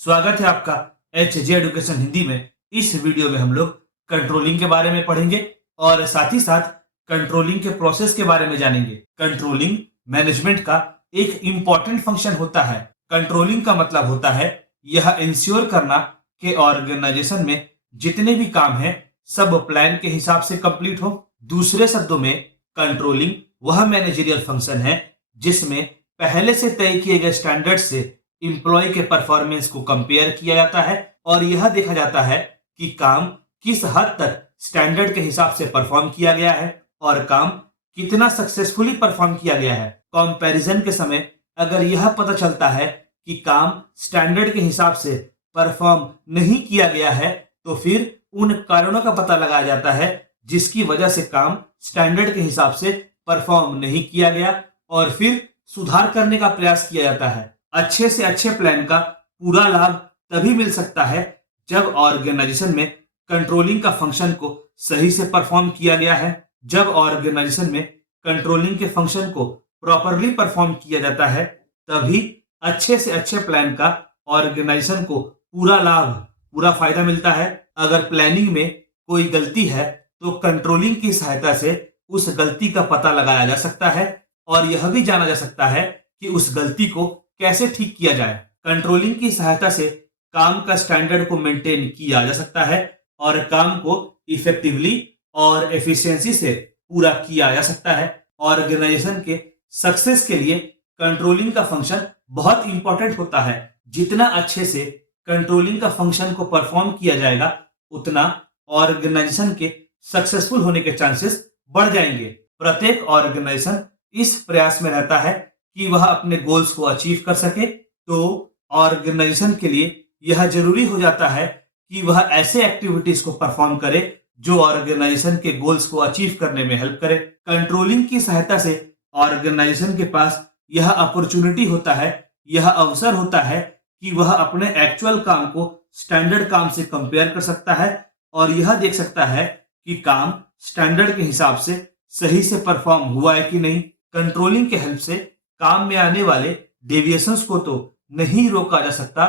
स्वागत है आपका एच जे एडुकेशन हिंदी में। इस वीडियो में हम लोग कंट्रोलिंग के बारे में पढ़ेंगे और साथ ही साथ कंट्रोलिंग के प्रोसेस के बारे में जानेंगे। कंट्रोलिंग मैनेजमेंट का एक इंपॉर्टेंट फंक्शन होता है। कंट्रोलिंग का मतलब होता है यह इंश्योर करना कि ऑर्गेनाइजेशन में जितने भी काम हैं सब प्लान के हिसाब से कंप्लीट हो। दूसरे शब्दों में कंट्रोलिंग वह मैनेजरियल फंक्शन है जिसमें पहले से तय किए गए स्टैंडर्ड से इंप्लॉय के परफॉर्मेंस को कंपेयर किया जाता है और यह देखा जाता है कि काम किस हद तक स्टैंडर्ड के हिसाब से परफॉर्म किया गया है और काम कितना सक्सेसफुली परफॉर्म किया गया है। कंपैरिजन के समय अगर यह पता चलता है कि काम स्टैंडर्ड के हिसाब से परफॉर्म नहीं किया गया है तो फिर उन कारणों का पता लगाया जाता है जिसकी वजह से काम स्टैंडर्ड के हिसाब से परफॉर्म नहीं किया गया और फिर सुधार करने का प्रयास किया जाता है। अच्छे से अच्छे प्लान का पूरा लाभ तभी मिल सकता है जब ऑर्गेनाइजेशन में कंट्रोलिंग का फंक्शन को सही से परफॉर्म किया गया है। जब ऑर्गेनाइजेशन में कंट्रोलिंग के फंक्शन को प्रॉपरली परफॉर्म किया जाता है तभी अच्छे से अच्छे प्लान का ऑर्गेनाइजेशन को पूरा लाभ पूरा फायदा मिलता है। अगर प्लानिंग में कोई गलती है तो कंट्रोलिंग की सहायता से उस गलती का पता लगाया जा सकता है और यह भी जाना जा सकता है कि उस गलती को कैसे ठीक किया जाए। कंट्रोलिंग की सहायता से काम का स्टैंडर्ड को मेंटेन किया जा सकता है और काम को इफेक्टिवली और एफिशिएंसी से पूरा किया जा सकता है। ऑर्गेनाइजेशन के सक्सेस के लिए कंट्रोलिंग का फंक्शन बहुत इंपॉर्टेंट होता है। जितना अच्छे से कंट्रोलिंग का फंक्शन को परफॉर्म किया जाएगा उतना ऑर्गेनाइजेशन के सक्सेसफुल होने के चांसेस बढ़ जाएंगे। प्रत्येक ऑर्गेनाइजेशन इस प्रयास में रहता है कि वह अपने गोल्स को अचीव कर सके, तो ऑर्गेनाइजेशन के लिए यह जरूरी हो जाता है कि वह ऐसे एक्टिविटीज को परफॉर्म करे जो ऑर्गेनाइजेशन के गोल्स को अचीव करने में हेल्प करे। कंट्रोलिंग की सहायता से ऑर्गेनाइजेशन के पास यह अपॉर्चुनिटी होता है, यह अवसर होता है कि वह अपने एक्चुअल काम को स्टैंडर्ड काम से कंपेयर कर सकता है और यह देख सकता है कि काम स्टैंडर्ड के हिसाब से सही से परफॉर्म हुआ है कि नहीं। कंट्रोलिंग के हेल्प से काम में आने वाले डेविएशंस को तो नहीं रोका जा सकता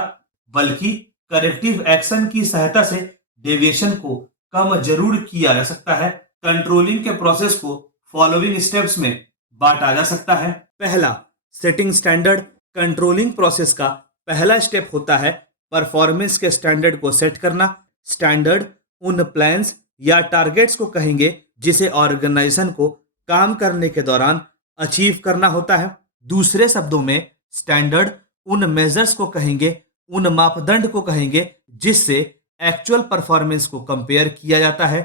बल्कि करेक्टिव एक्शन की सहायता से डेविएशन को कम जरूर किया जा सकता है। कंट्रोलिंग के प्रोसेस को फॉलोइंग स्टेप्स में बांटा जा सकता है। पहला, सेटिंग स्टैंडर्ड। कंट्रोलिंग प्रोसेस का पहला स्टेप होता है परफॉर्मेंस के स्टैंडर्ड को सेट करना। स्टैंडर्ड उन प्लान्स या टारगेट्स को कहेंगे जिसे ऑर्गेनाइजेशन को काम करने के दौरान अचीव करना होता है। दूसरे शब्दों में स्टैंडर्ड उन मेजर्स को कहेंगे, उन मापदंड को कहेंगे जिससे एक्चुअल परफॉर्मेंस को कंपेयर किया जाता है।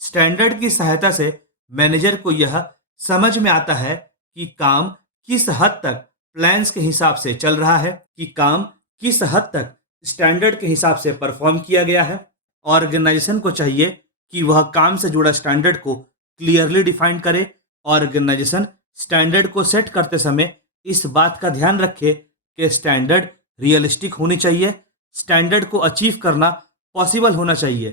स्टैंडर्ड की सहायता से मैनेजर को यह समझ में आता है कि काम किस हद तक प्लान्स के हिसाब से चल रहा है, कि काम किस हद तक स्टैंडर्ड के हिसाब से परफॉर्म किया गया है। ऑर्गेनाइजेशन को चाहिए कि वह काम से जुड़ा स्टैंडर्ड को क्लियरली डिफाइन करे। ऑर्गेनाइजेशन स्टैंडर्ड को सेट करते समय इस बात का ध्यान रखे कि स्टैंडर्ड रियलिस्टिक होनी चाहिए, स्टैंडर्ड को अचीव करना पॉसिबल होना चाहिए।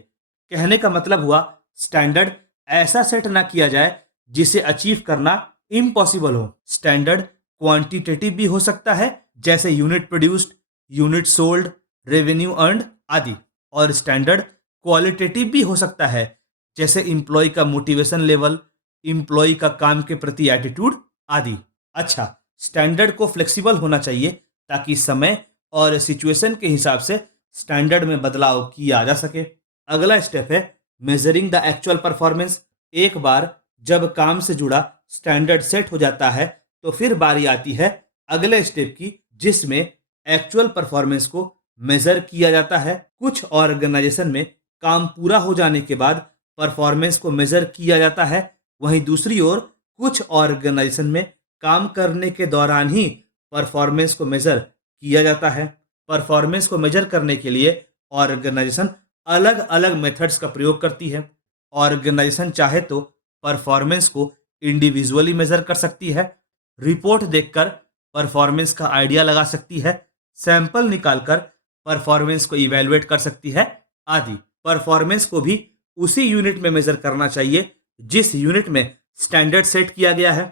कहने का मतलब हुआ स्टैंडर्ड ऐसा सेट ना किया जाए जिसे अचीव करना इम्पॉसिबल हो। स्टैंडर्ड क्वांटिटेटिव भी हो सकता है जैसे unit produced, unit sold, revenue earned आदि, और स्टैंडर्ड क्वालिटेटिव भी हो सकता है जैसे इंप्लॉय का मोटिवेशन लेवल, इंप्लॉय का काम के प्रति एटीट्यूड आदि। अच्छा, स्टैंडर्ड को फ्लेक्सिबल होना चाहिए ताकि समय और सिचुएशन के हिसाब से स्टैंडर्ड में बदलाव किया जा सके। अगला स्टेप है मेजरिंग द एक्चुअल परफॉर्मेंस। एक बार जब काम से जुड़ा स्टैंडर्ड सेट हो जाता है तो फिर बारी आती है अगले स्टेप की जिसमें एक्चुअल परफॉर्मेंस को मेजर किया जाता है। कुछ ऑर्गेनाइजेशन में काम पूरा हो जाने के बाद परफॉर्मेंस को मेजर किया जाता है, वहीं दूसरी ओर कुछ ऑर्गेनाइजेशन में काम करने के दौरान ही परफॉर्मेंस को मेजर किया जाता है। परफॉर्मेंस को मेजर करने के लिए ऑर्गेनाइजेशन अलग अलग मेथड्स का प्रयोग करती है। ऑर्गेनाइजेशन चाहे तो परफॉर्मेंस को इंडिविजुअली मेजर कर सकती है, रिपोर्ट देखकर परफॉर्मेंस का आइडिया लगा सकती है, सैंपल निकालकर परफॉर्मेंस को इवैल्यूएट कर सकती है आदि। परफॉर्मेंस को भी उसी यूनिट में मेजर करना चाहिए जिस यूनिट में स्टैंडर्ड सेट किया गया है।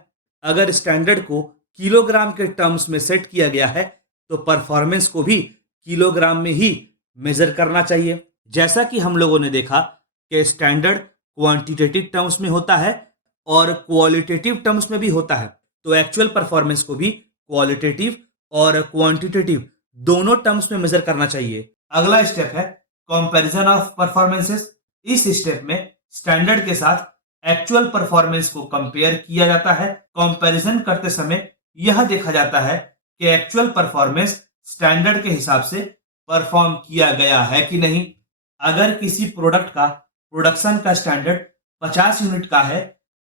अगर स्टैंडर्ड को किलोग्राम के टर्म्स में सेट किया गया है तो परफॉर्मेंस को भी किलोग्राम में ही मेजर करना चाहिए। जैसा कि हम लोगों ने देखा कि स्टैंडर्ड क्वांटिटेटिव टर्म्स में होता है और क्वालिटेटिव टर्म्स में भी होता है, तो एक्चुअल परफॉर्मेंस को भी क्वालिटेटिव और क्वांटिटेटिव दोनों टर्म्स में मेजर करना चाहिए। अगला स्टेप है कंपैरिजन ऑफ परफॉर्मेंसेस। इस स्टेप में स्टैंडर्ड के साथ एक्चुअल परफॉर्मेंस को कंपेयर किया जाता है। कंपैरिजन करते समय यह देखा जाता है कि एक्चुअल परफॉर्मेंस स्टैंडर्ड के हिसाब से परफॉर्म किया गया है कि नहीं। अगर किसी प्रोडक्ट का प्रोडक्शन का स्टैंडर्ड 50 यूनिट का है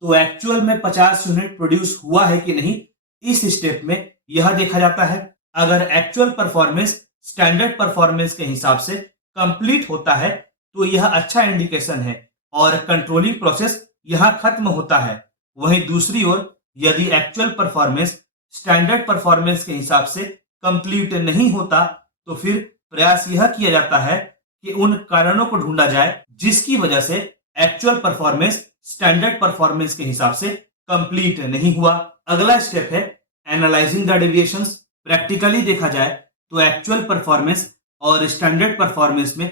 तो एक्चुअल में 50 यूनिट प्रोड्यूस हुआ है कि नहीं, इस स्टेप में यह देखा जाता है। अगर एक्चुअल परफॉर्मेंस स्टैंडर्ड परफॉर्मेंस के हिसाब से कंप्लीट होता है तो यह अच्छा इंडिकेशन है और कंट्रोलिंग प्रोसेस यहां खत्म होता है। वहीं दूसरी ओर यदि एक्चुअल परफॉर्मेंस स्टैंडर्ड परफॉर्मेंस के हिसाब से कंप्लीट नहीं होता तो फिर प्रयास यह किया जाता है कि उन कारणों को ढूंढा जाए जिसकी वजह से एक्चुअल परफॉर्मेंस स्टैंडर्ड परफॉर्मेंस के हिसाब से कंप्लीट नहीं हुआ। अगला स्टेप है एनालाइजिंग द डेविएशंस। प्रैक्टिकली देखा जाए तो एक्चुअल परफॉर्मेंस और स्टैंडर्ड परफॉर्मेंस में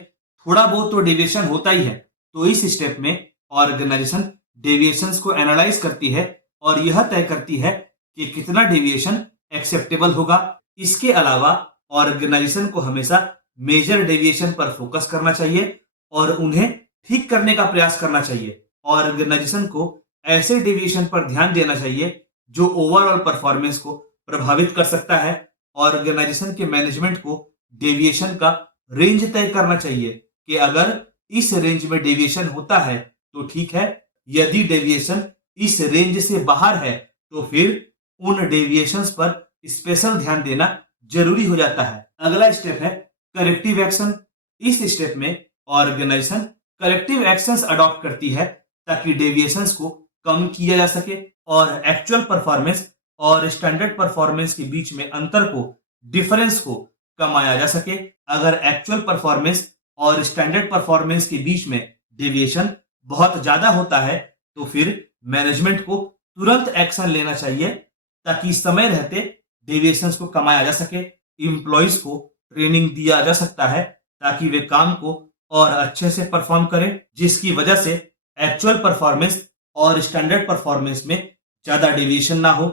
थोड़ा बहुत तो डेविएशन होता ही है, तो इस स्टेप में ऑर्गेनाइजेशन डेविएशंस को एनालाइज करती है और यह तय करती है कि कितना डेविएशन एक्सेप्टेबल होगा। इसके अलावा ऑर्गेनाइजेशन को हमेशा मेजर डेविएशन पर फोकस करना चाहिए और उन्हें ठीक करने का प्रयास करना चाहिए। ऑर्गेनाइजेशन को ऐसे डेविएशन पर ध्यान देना चाहिए जो ओवरऑल परफॉर्मेंस को प्रभावित कर सकता है। ऑर्गेनाइजेशन के मैनेजमेंट को डेविएशन का रेंज तय करना चाहिए कि अगर इस रेंज में डेविएशन होता है तो ठीक है, यदि डेविएशन इस रेंज से बाहर है तो फिर उन डेविएशंस पर स्पेशल ध्यान देना जरूरी हो जाता है। अगला स्टेप है करेक्टिव एक्शन। इस स्टेप में ऑर्गेनाइजेशन करेक्टिव एक्शंस अडॉप्ट करती है ताकि डेविएशंस को कम किया जा सके और एक्चुअल परफॉर्मेंस और स्टैंडर्ड परफॉर्मेंस के बीच में अंतर को, डिफरेंस को कमाया जा सके। अगर एक्चुअल परफॉर्मेंस और स्टैंडर्ड परफॉर्मेंस के बीच में डेविएशन बहुत ज्यादा होता है तो फिर मैनेजमेंट को तुरंत एक्शन लेना चाहिए ताकि समय रहते डेविएशंस को कमाया जा सके। एम्प्लॉइज को ट्रेनिंग दिया जा सकता है ताकि वे काम को और अच्छे से परफॉर्म करें, जिसकी वजह से एक्चुअल परफॉर्मेंस और स्टैंडर्ड परफॉर्मेंस में ज्यादा डेविएशन ना हो।